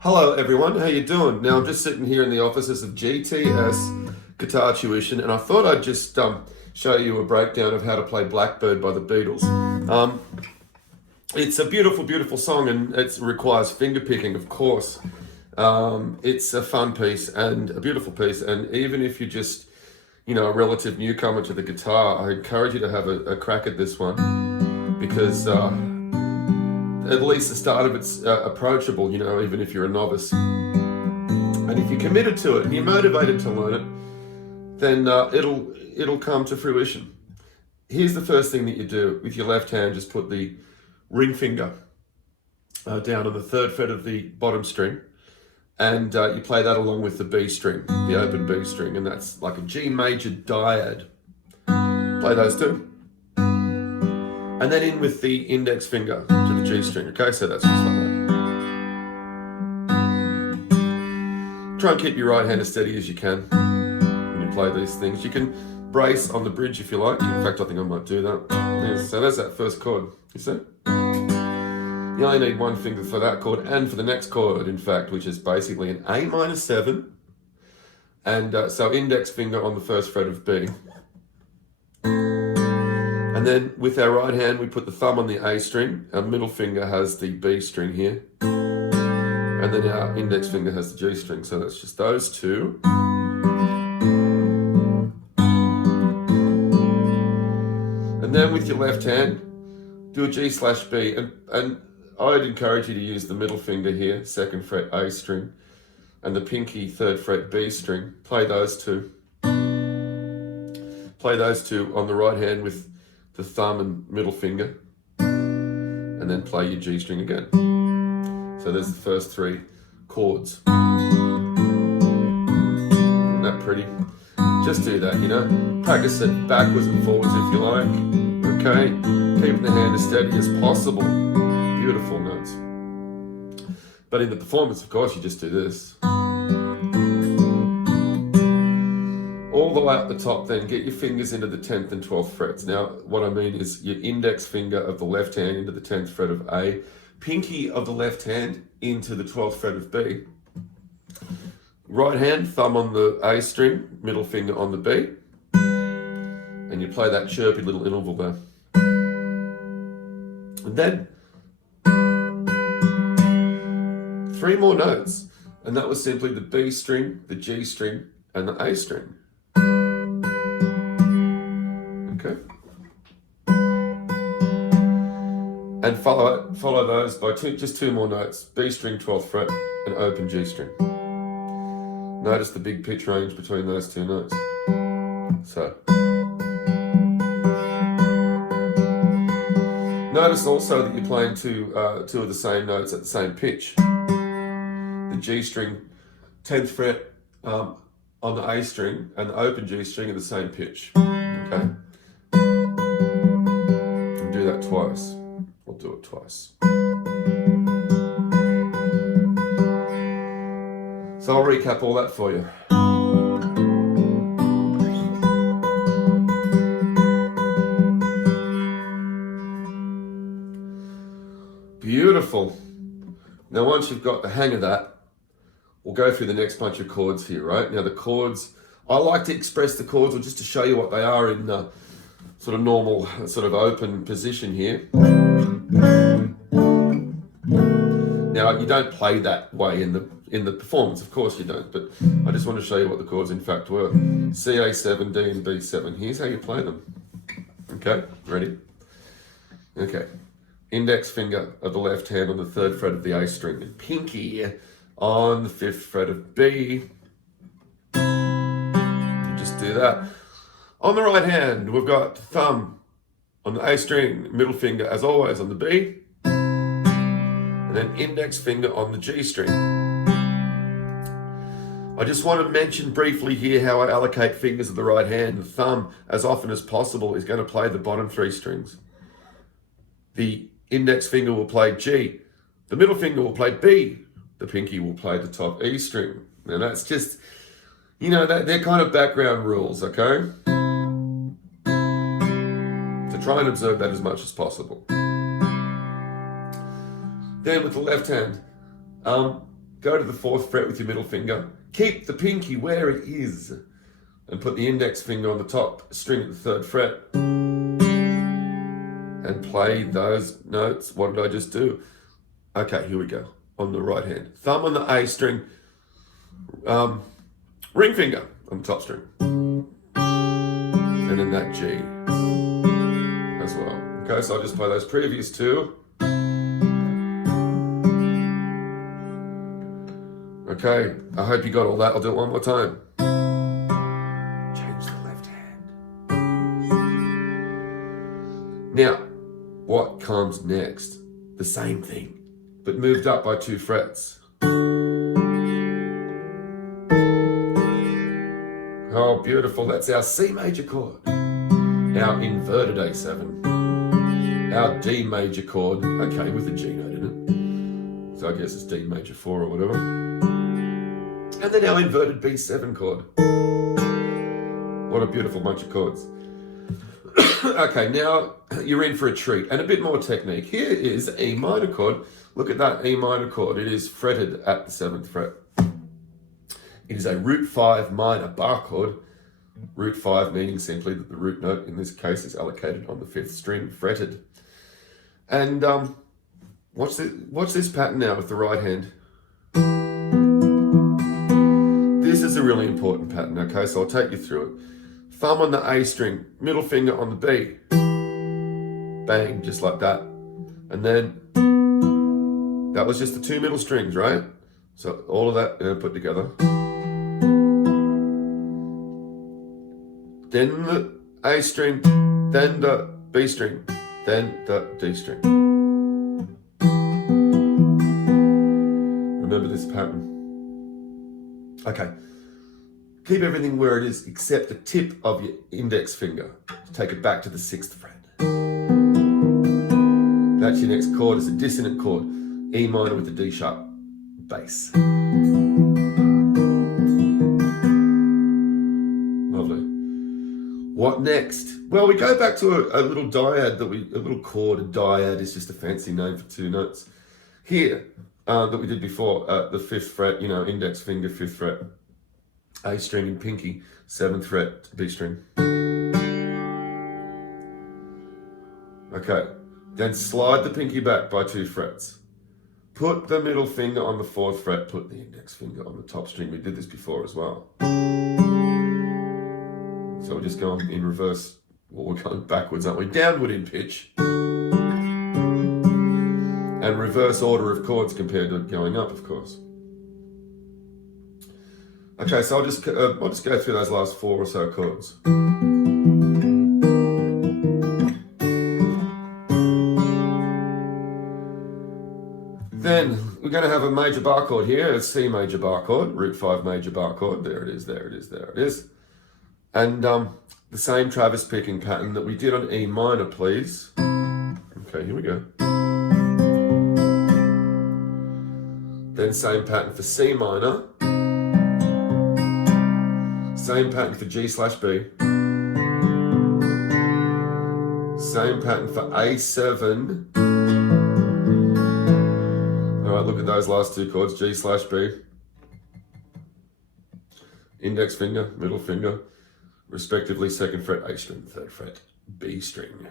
Hello everyone, how you doing? Now I'm just sitting here in the offices of GTS Guitar Tuition, and I thought I'd just show you a breakdown of how to play Blackbird by the Beatles. It's a beautiful, beautiful song, and it requires finger picking, of course. It's a fun piece and a beautiful piece, and even if you're just, a relative newcomer to the guitar, I encourage you to have a crack at this one because at least the start of it's approachable, even if you're a novice. And if you're committed to it and you're motivated to learn it, then it'll come to fruition. Here's the first thing that you do. With your left hand, just put the ring finger down on the 3rd fret of the bottom string, and you play that along with the B string, the open B string, and that's like a G major dyad. Play those two. And then in with the index finger to the G string, okay? So that's just like that. Try and keep your right hand as steady as you can when you play these things. You can brace on the bridge if you like. In fact, I think I might do that. Yeah, so there's that first chord, you see? You only need one finger for that chord and for the next chord, in fact, which is basically an A minor 7. And so index finger on the 1st fret of B. And then with our right hand, we put the thumb on the A string. Our middle finger has the B string here. And then our index finger has the G string. So that's just those two. And then with your left hand, do a G/B. And I'd encourage you to use the middle finger here, 2nd fret A string, and the pinky 3rd fret B string. Play those two. Play those two on the right hand with the thumb and middle finger, and then play your G string again. So there's the first 3 chords. Isn't that pretty? Just do that, Practice it backwards and forwards if you like. Okay? Keep the hand as steady as possible. Beautiful notes. But in the performance, of course, you just do this. All the way up the top, then get your fingers into the 10th and 12th frets. Now, what I mean is your index finger of the left hand into the 10th fret of A, pinky of the left hand into the 12th fret of B. Right hand, thumb on the A string, middle finger on the B, and you play that chirpy little interval there. And then 3 more notes, and that was simply the B string, the G string, and the A string. Okay. And follow those by just 2 more notes. B string, 12th fret, and open G string. Notice the big pitch range between those 2 notes. So. Notice also that you're playing two of the same notes at the same pitch. The G string, 10th fret on the A string, and the open G string are the same pitch. Okay? And do that twice. We'll do it twice. So I'll recap all that for you. Beautiful. Now once you've got the hang of that, we'll go through the next bunch of chords here, right? Now the chords, I like to express the chords, or just to show you what they are in sort of normal, sort of open position here. Now you don't play that way in the performance, of course you don't, but I just want to show you what the chords in fact were. C, A7, D, and B7. Here's how you play them. Okay, ready? Okay. Index finger of the left hand on the 3rd fret of the A string, and pinky on the 5th fret of B. You just do that. On the right hand, we've got thumb on the A string, middle finger, as always, on the B, and then index finger on the G string. I just want to mention briefly here how I allocate fingers of the right hand. The thumb, as often as possible, is going to play the bottom 3 strings. The index finger will play G. The middle finger will play B. The pinky will play the top E string. Now that's just, they're kind of background rules, okay? So try and observe that as much as possible. Then with the left hand, go to the 4th fret with your middle finger, keep the pinky where it is, and put the index finger on the top string at the 3rd fret, and play those notes. What did I just do? Okay, here we go. On the right hand. Thumb on the A string, ring finger on the top string. And then that G as well. Okay, so I'll just play those previous two. Okay, I hope you got all that. I'll do it one more time. Change the left hand. Now, what comes next? The same thing, but moved up by 2 frets. Oh, beautiful. That's our C major chord. Our inverted A7. Our D major chord. Okay, with a G note in it. So I guess it's D major 4 or whatever. And then our inverted B7 chord. What a beautiful bunch of chords. Okay, now you're in for a treat and a bit more technique. Here is E minor chord. Look at that E minor chord. It is fretted at the 7th fret. It is a root 5 minor bar chord. Root 5 meaning simply that the root note in this case is allocated on the 5th string, fretted. And watch this pattern now with the right hand. This is a really important pattern, okay? So I'll take you through it. Thumb on the A string, middle finger on the B. Bang, just like that. And then, that was just the 2 middle strings, right? So all of that put together. Then the A string, then the B string, then the D string. Remember this pattern. Okay. Keep everything where it is except the tip of your index finger. Take it back to the 6th fret. That's your next chord. It's a dissonant chord. E minor with the D sharp bass. Lovely. What next? Well, we go back to a little dyad a little chord. A dyad is just a fancy name for 2 notes. Here, that we did before, the 5th fret, index finger, 5th fret. A string and pinky, 7th fret, B string. Okay, then slide the pinky back by 2 frets. Put the middle finger on the 4th fret, put the index finger on the top string. We did this before as well. So we're just going in reverse, well, we're going backwards, aren't we? Downward in pitch. And reverse order of chords compared to going up, of course. Okay, so I'll just go through those last 4 or so chords. Then we're going to have a major bar chord here, a C major bar chord, root 5 major bar chord. There it is, there it is, there it is. And the same Travis picking pattern that we did on E minor, please. Okay, here we go. Then same pattern for C minor. Same pattern for G/B. Same pattern for A7. All right, look at those last 2 chords, G/B. Index finger, middle finger, respectively 2nd fret, A string, 3rd fret, B string.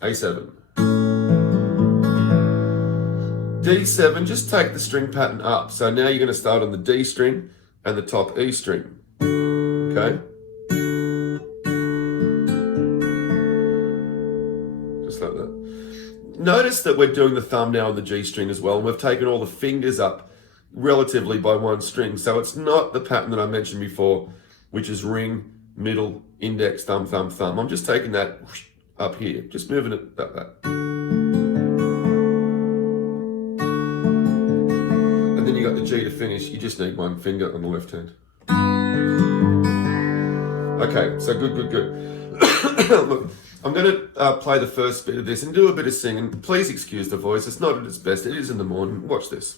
A7. D7, just take the string pattern up. So now you're going to start on the D string and the top E string. Okay? Just like that. Notice that we're doing the thumb now on the G string as well, and we've taken all the fingers up relatively by 1 string. So it's not the pattern that I mentioned before, which is ring, middle, index, thumb, thumb, thumb. I'm just taking that up here, just moving it like that. You got the G to finish, you just need 1 finger on the left hand. Okay, so good. Look, I'm going to play the first bit of this and do a bit of singing. Please excuse the voice, it's not at its best, it is in the morning. Watch this.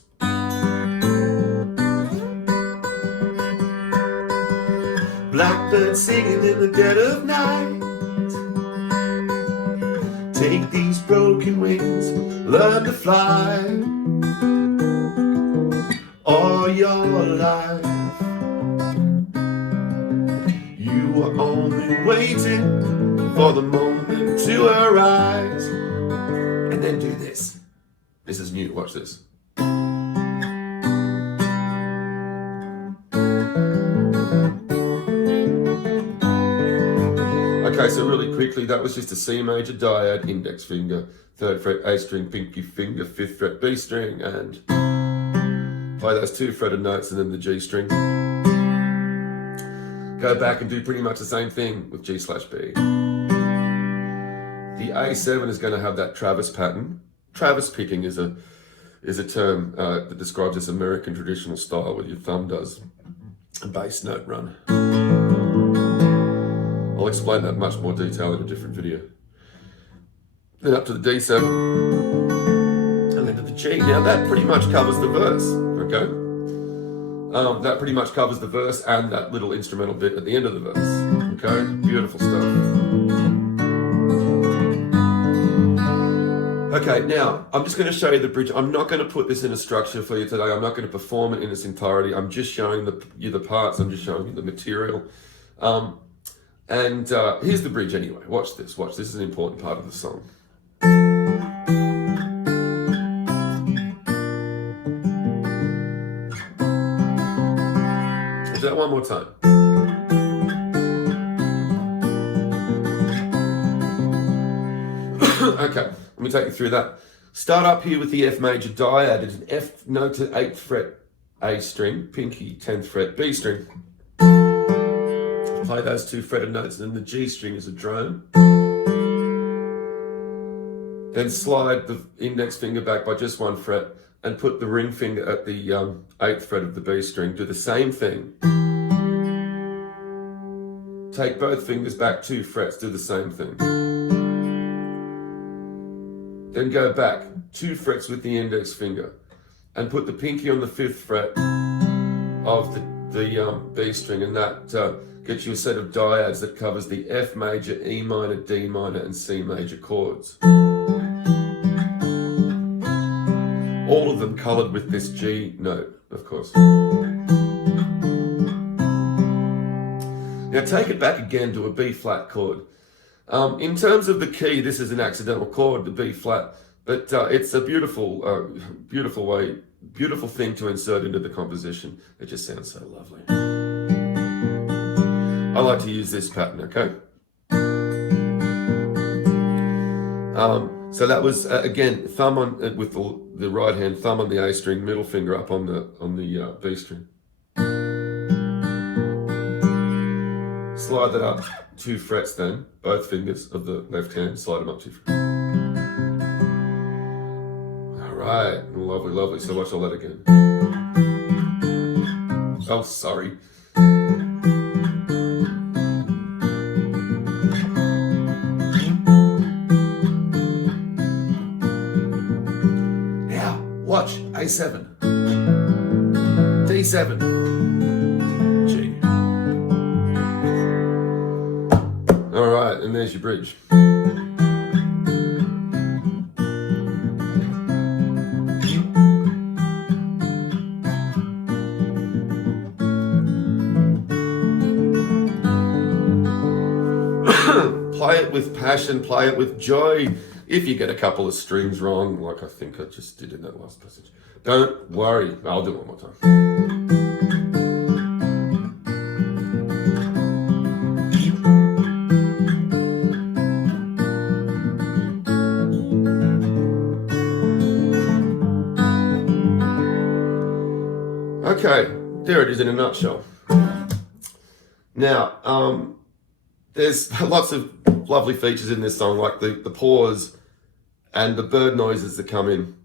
Blackbird singing in the dead of night. Take these broken wings, learn to fly. your life. You were only waiting for the moment to arise. And then do this. This is new, watch this. Okay, so really quickly, that was just a C major dyad, index finger, 3rd fret, A string, pinky finger, 5th fret, B string, and play those 2 fretted notes and then the G string. Go back and do pretty much the same thing with G/B. The A7 is going to have that Travis pattern. Travis picking is a term that describes this American traditional style where your thumb does a bass note run. I'll explain that in much more detail in a different video. Then up to the D7, and then to the G. Now that pretty much covers the verse, okay? That pretty much covers the verse and that little instrumental bit at the end of the verse, okay? Beautiful stuff. Okay, now, I'm just going to show you the bridge. I'm not going to put this in a structure for you today. I'm not going to perform it in its entirety. I'm just showing you the parts. I'm just showing you the material. Here's the bridge anyway. Watch this. Watch. This is an important part of the song. Let's do that one more time. Okay, let me take you through that. Start up here with the F major dyad. It's an F note to 8th fret A string, pinky 10th fret B string. Play those 2 fretted notes, and then the G string is a drone. Then slide the index finger back by just 1 fret and put the ring finger at the 8th fret of the B string. Do the same thing. Take both fingers back 2 frets, do the same thing. Then go back 2 frets with the index finger and put the pinky on the 5th fret of the B string, and that gets you a set of dyads that covers the F major, E minor, D minor, and C major chords. All of them colored with this G note, of course. Now take it back again to a B flat chord. In terms of the key, this is an accidental chord, the B flat, but it's a beautiful thing to insert into the composition. It just sounds so lovely. I like to use this pattern, okay? So that was again thumb on with the right hand, thumb on the A string, middle finger up on the B string. Slide that up 2 frets then, both fingers of the left hand, slide them up 2 frets. All right, lovely, lovely. So watch all that again. Oh, sorry. Now, watch A7, D7, G. All right, and there's your bridge. Play it with passion, play it with joy. If you get a couple of strings wrong, like I think I just did in that last passage, don't worry, I'll do it one more time. Okay, there it is in a nutshell. Now, there's lots of lovely features in this song, like the pause and the bird noises that come in.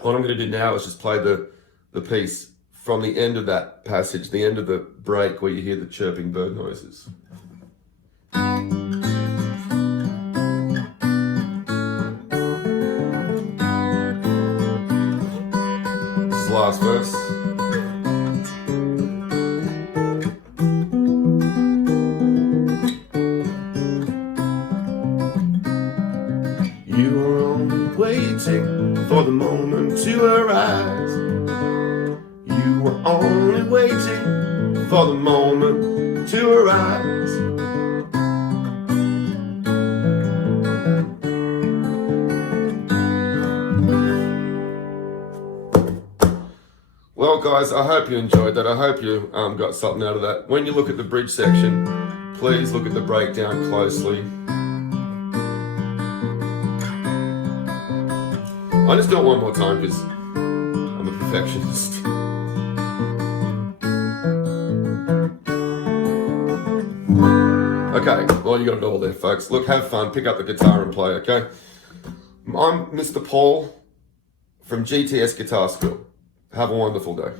What I'm going to do now is just play the piece from the end of that passage, the end of the break where you hear the chirping bird noises. This is the last verse. For the moment to arise, You were only waiting for the moment to arise. Well, guys, I hope you enjoyed that. I hope you got something out of that. When you look at the bridge section, please look at the breakdown closely. I'll just do it one more time because I'm a perfectionist. Okay, well, you got it all there, folks. Look, have fun, pick up the guitar and play, okay? I'm Mr. Paul from GTS Guitar School. Have a wonderful day.